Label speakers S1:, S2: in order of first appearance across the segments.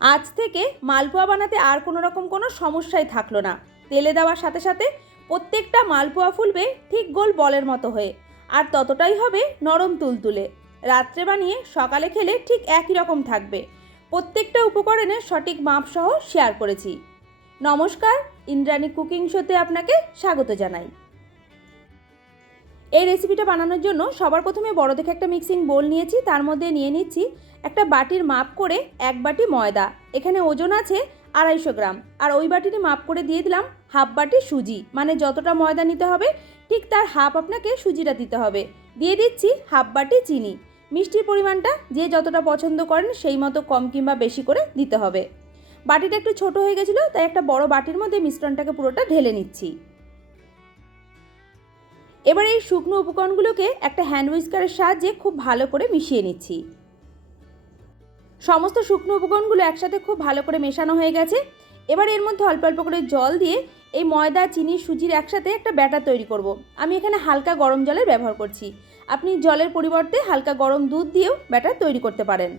S1: আজ থেকে মালপোয়া বানাতে আর কোনো রকম কোনো সমস্যাই থাকল না। তেলে দেওয়ার সাথে সাথে প্রত্যেকটা মালপোয়া ফুলবে ঠিক গোল বলের মতো হয়ে। আর ততটাই হবে নরম তুলতুলে। রাত্রে বানিয়ে সকালে খেলে ঠিক একই রকম থাকবে। প্রত্যেকটা উপকরণের সঠিক মাপ সহ শেয়ার করেছি। নমস্কার, ইন্দ্রাণী কুকিং শোতে আপনাকে স্বাগত জানাই। এই রেসিপিটা বানানোর জন্য সবার প্রথমে বড় দেখে একটা মিক্সিং বোল নিয়েছি, তার মধ্যে নিয়ে নিচ্ছি একটা বাটির মাপ করে এক বাটি ময়দা, এখানে ওজন আছে আড়াইশো গ্রাম। আর ওই বাটিরই মাপ করে দিয়ে দিলাম হাফ বাটি সুজি মানে যতটা ময়দা নিতে হবে, ঠিক তার হাফ আপনাকে সুজিটা দিতে হবে। দিয়ে দিচ্ছি হাফ বাটি চিনি। মিষ্টির পরিমাণটা যে যতটা পছন্দ করেন সেই মতো কম কিংবা বেশি করে দিতে হবে। বাটিটা একটু ছোট হয়ে গেছিল, তাই একটা বড় বাটির মধ্যে মিশ্রণটাকে পুরোটা ঢেলে নিচ্ছি। এবার এই শুকনো উপকরণগুলোকে একটা হ্যান্ড উইস্কারের সাহায্যে খুব ভালো করে মিশিয়ে নিচ্ছি। সমস্ত শুকনো উপকরণগুলো একসাথে খুব ভালো করে মেশানো হয়ে গেছে। এবার এর মধ্যে অল্প অল্প করে জল দিয়ে এই ময়দা, চিনি, সুজির একসাথে একটা ব্যাটার তৈরি করব। আমি এখানে হালকা গরম জলের ব্যবহার করছি। আপনি জলের পরিবর্তে হালকা গরম দুধ দিয়েও ব্যাটার তৈরি করতে পারেন।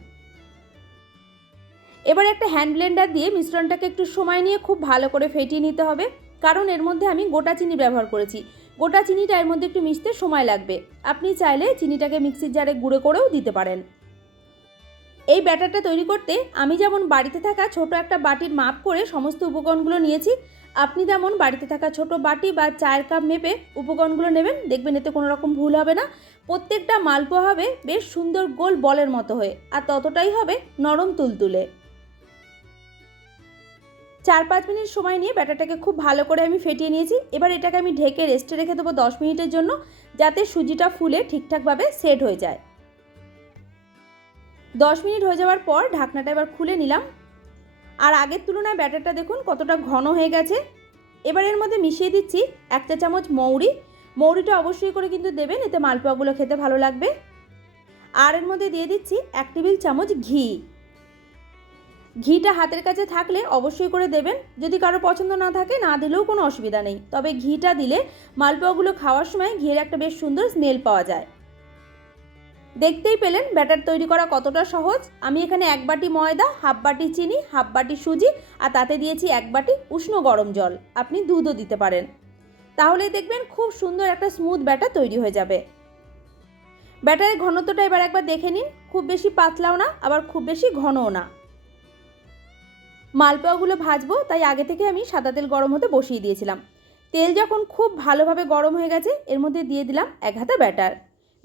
S1: এবার একটা হ্যান্ড ব্লেন্ডার দিয়ে মিশ্রণটাকে একটু সময় নিয়ে খুব ভালো করে ফেটিয়ে নিতে হবে। কারণ এর মধ্যে আমি গোটা চিনি ব্যবহার করেছি। গোটা চিনিটা এর মধ্যে একটু মিশতে সময় লাগবে। আপনি চাইলে চিনিটাকে মিক্সির জারে গুঁড়ো করেও দিতে পারেন। এই ব্যাটারটা তৈরি করতে আমি যেমন বাড়িতে থাকা ছোট একটা বাটির মাপ করে সমস্ত উপকরণগুলো নিয়েছি, আপনি যেমন বাড়িতে থাকা ছোট বাটি বা চায়ের কাপ মেপে উপকরণগুলো নেবেন। দেখবেন এতে কোনো রকম ভুল হবে না। প্রত্যেকটা মালপোয়া হবে বেশ সুন্দর গোল বলের মতো হয়ে, আর ততটাই হবে নরম তুলতুলে। চার পাঁচ মিনিট সময় নিয়ে ব্যাটারটাকে খুব ভালো করে আমি ফেটিয়ে নিয়েছি। এবার এটাকে আমি ঢেকে রেস্টে রেখে দেবো দশ মিনিটের জন্য, যাতে সুজিটা ফুলে ঠিকঠাকভাবে সেট হয়ে যায়। দশ মিনিট হয়ে যাওয়ার পর ঢাকনাটা এবার খুলে নিলাম। আর আগের তুলনায় ব্যাটারটা দেখুন কতটা ঘন হয়ে গেছে। এবার এর মধ্যে মিশিয়ে দিচ্ছি এক চা চামচ মৌরি। মৌরিটা অবশ্যই করে কিন্তু দেবেন, এতে মালপোয়াগুলো খেতে ভালো লাগবে। আর এর মধ্যে দিয়ে দিচ্ছি এক টেবিল চামচ ঘি। ঘিটা হাতের কাছে থাকলে অবশ্যই করে দেবেন। যদি কারও পছন্দ না থাকে, না দিলেও কোনো অসুবিধা নেই। তবে ঘিটা দিলে মালপোয়াগুলো খাওয়ার সময় ঘিয়ের একটা বেশ সুন্দর স্মেল পাওয়া যায়। দেখতেই পেলেন ব্যাটার তৈরি করা কতটা সহজ। আমি এখানে এক বাটি ময়দা, হাফ বাটি চিনি, হাফ বাটি সুজি আর তাতে দিয়েছি এক বাটি উষ্ণ গরম জল। আপনি দুধও দিতে পারেন। তাহলেই দেখবেন খুব সুন্দর একটা স্মুথ ব্যাটার তৈরি হয়ে যাবে। ব্যাটারের ঘনত্বটা এবার একবার দেখে নিন। খুব বেশি পাতলাও না, আবার খুব বেশি ঘনও না। মালপোয়াগুলো ভাজবো, তাই আগে থেকে আমি সাদা তেল গরম হতে বসিয়ে দিয়েছিলাম। তেল যখন খুব ভালোভাবে গরম হয়ে গেছে, এর মধ্যে দিয়ে দিলাম এক হাতা ব্যাটার।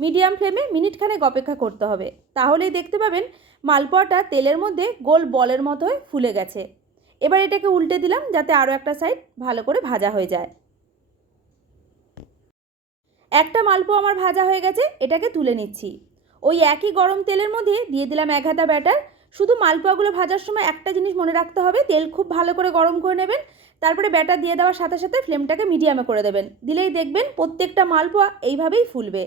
S1: মিডিয়াম ফ্লেমে মিনিটখানেক অপেক্ষা করতে হবে। তাহলেই দেখতে পাবেন মালপোয়াটা তেলের মধ্যে গোল বলের মতো হয়ে ফুলে গেছে। এবার এটাকে উল্টে দিলাম যাতে আরও একটা সাইড ভালো করে ভাজা হয়ে যায়। একটা মালপোয়া আমার ভাজা হয়ে গেছে, এটাকে তুলে নিচ্ছি। ওই একই গরম তেলের মধ্যে দিয়ে দিলাম এক হাতা ব্যাটার। শুধু মালপোয়াগুলো ভাজার সময় একটা জিনিস মনে রাখতে হবে, তেল খুব ভালো করে গরম করে নেবেন, তারপরে ব্যাটার দিয়ে দেওয়ার সাথে সাথে ফ্লেমটাকে মিডিয়ামে করে দেবেন। দিলেই দেখবেন প্রত্যেকটা মালপোয়া এইভাবেই ফুলবে।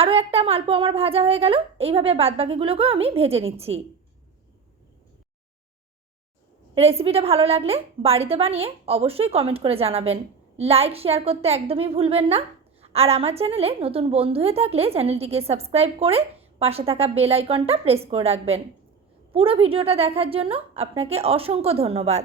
S1: আরও একটা মালপো আমার ভাজা হয়ে গেল। এইভাবে বাদবাকিগুলোকেও আমি ভেজে নিচ্ছি। রেসিপিটা ভালো লাগলে বাড়িতে বানিয়ে অবশ্যই কমেন্ট করে জানাবেন। লাইক শেয়ার করতে একদমই ভুলবেন না। আর আমার চ্যানেলে নতুন বন্ধু হয়ে থাকলে চ্যানেলটিকে সাবস্ক্রাইব করে পাশে থাকা বেল আইকনটা প্রেস করে রাখবেন। পুরো ভিডিওটা দেখার জন্য আপনাকে অসংখ্য ধন্যবাদ।